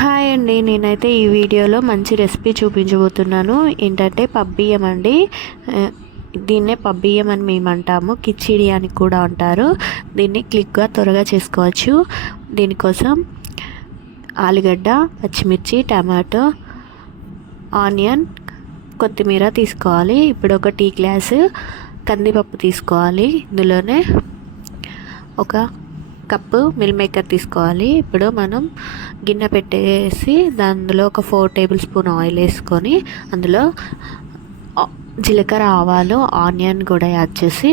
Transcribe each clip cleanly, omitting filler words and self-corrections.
Hi అండి, నేనైతే ఈ వీడియోలో మంచి రెసిపీ చూపించబోతున్నాను. ఏంటంటే పబ్బియ్యం అండి. దీన్నే పబ్బియ్యం అని మేము అంటాము, కిచిడి అని కూడా అంటారు. దీన్ని క్లిక్గా త్వరగా చేసుకోవచ్చు. దీనికోసం ఆలుగడ్డ, పచ్చిమిర్చి, టమాటో, ఆనియన్, కొత్తిమీర తీసుకోవాలి. ఇప్పుడు ఒక టీ గ్లాసు కందిపప్పు తీసుకోవాలి. ఇందులోనే ఒక కప్పు మిల్ మేకర్ తీసుకోవాలి. ఇప్పుడు మనం గిన్నె పెట్టేసి అందులో ఒక 4 టేబుల్ స్పూన్ ఆయిల్ వేసుకొని అందులో జీలకర్ర, ఆవాలు, ఆనియన్ కూడా యాడ్ చేసి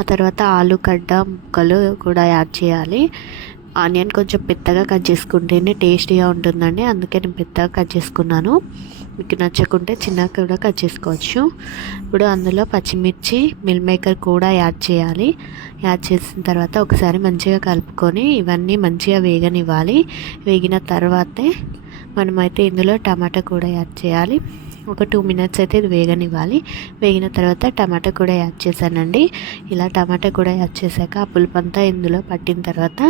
ఆ తర్వాత ఆలుగడ్డ ముక్కలు కూడా యాడ్ చేయాలి. ఆనియన్ కొంచెం పెద్దగా కట్ చేసుకుంటేనే టేస్టీగా ఉంటుందండి, అందుకే నేను పెద్దగా కట్ చేసుకున్నాను. మీకు నచ్చకుంటే చిన్నగా కూడా కట్ చేసుకోవచ్చు. ఇప్పుడు అందులో పచ్చిమిర్చి, మిల్ మేకర్ కూడా యాడ్ చేయాలి. యాడ్ చేసిన తర్వాత ఒకసారి మంచిగా కలుపుకొని ఇవన్నీ మంచిగా వేగనివ్వాలి. వేగిన తర్వాతే మనమైతే ఇందులో టమాటా కూడా యాడ్ చేయాలి. ఒక 2 మినిట్స్ అయితే ఇది వేగనివ్వాలి. వేగిన తర్వాత టమాటా కూడా యాడ్ చేశానండి. ఇలా టమాటా కూడా యాడ్ చేశాక ఆ పులుపంతా ఇందులో పట్టిన తర్వాత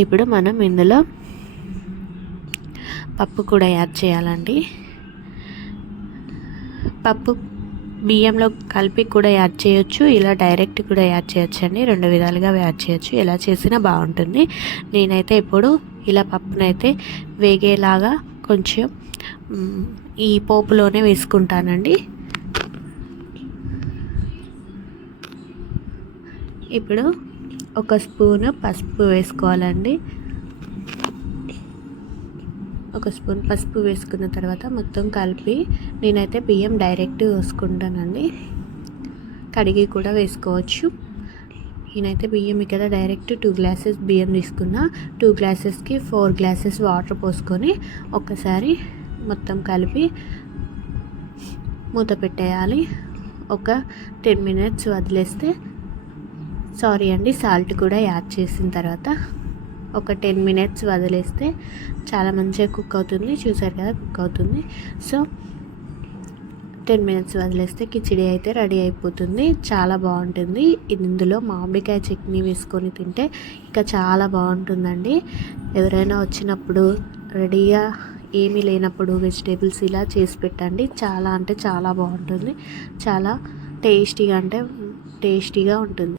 ఇప్పుడు మనం ఇందులో పప్పు కూడా యాడ్ చేయాలండి. పప్పు బియ్యంలో కలిపి కూడా యాడ్ చేయొచ్చు, ఇలా డైరెక్ట్ కూడా యాడ్ చేయొచ్చు అండి. 2 విధాలుగా యాడ్ చేయొచ్చు, ఎలా చేసినా బాగుంటుంది. నేనైతే ఇప్పుడు ఇలా పప్పునైతే వేగేలాగా కొంచెం ఈ పోపులోనే వేసుకుంటానండి. ఇప్పుడు ఒక స్పూను పసుపు వేసుకోవాలండి. ఒక స్పూన్ పసుపు వేసుకున్న తర్వాత మొత్తం కలిపి నేనైతే బియ్యం డైరెక్ట్ వేసుకుంటానండి, కడిగి కూడా వేసుకోవచ్చు. నేనైతే బియ్యం ఇక్కడ డైరెక్ట్ 2 గ్లాసెస్ బియ్యం తీసుకున్నా. 2 గ్లాసెస్కి 4 గ్లాసెస్ వాటర్ పోసుకొని ఒక్కసారి మొత్తం కలిపి మూత పెట్టేయాలి. ఒక 10 మినిట్స్ వదిలేస్తే సాల్ట్ కూడా యాడ్ చేసిన తర్వాత ఒక 10 మినిట్స్ వదిలేస్తే చాలా మంచిగా కుక్ అవుతుంది. చూసారు కదా, కుక్ అవుతుంది. సో 10 మినిట్స్ వదిలేస్తే కిచిడి అయితే రెడీ అయిపోతుంది. చాలా బాగుంటుంది. ఇందులో మామిడికాయ చట్నీ వేసుకొని తింటే ఇంకా చాలా బాగుంటుందండి. ఎవరైనా వచ్చినప్పుడు రెడీగా ఏమీ లేనప్పుడు వెజిటేబుల్స్ ఇలా చేసి పెట్టండి. చాలా అంటే చాలా బాగుంటుంది. చాలా టేస్టీగా ఉంటుంది.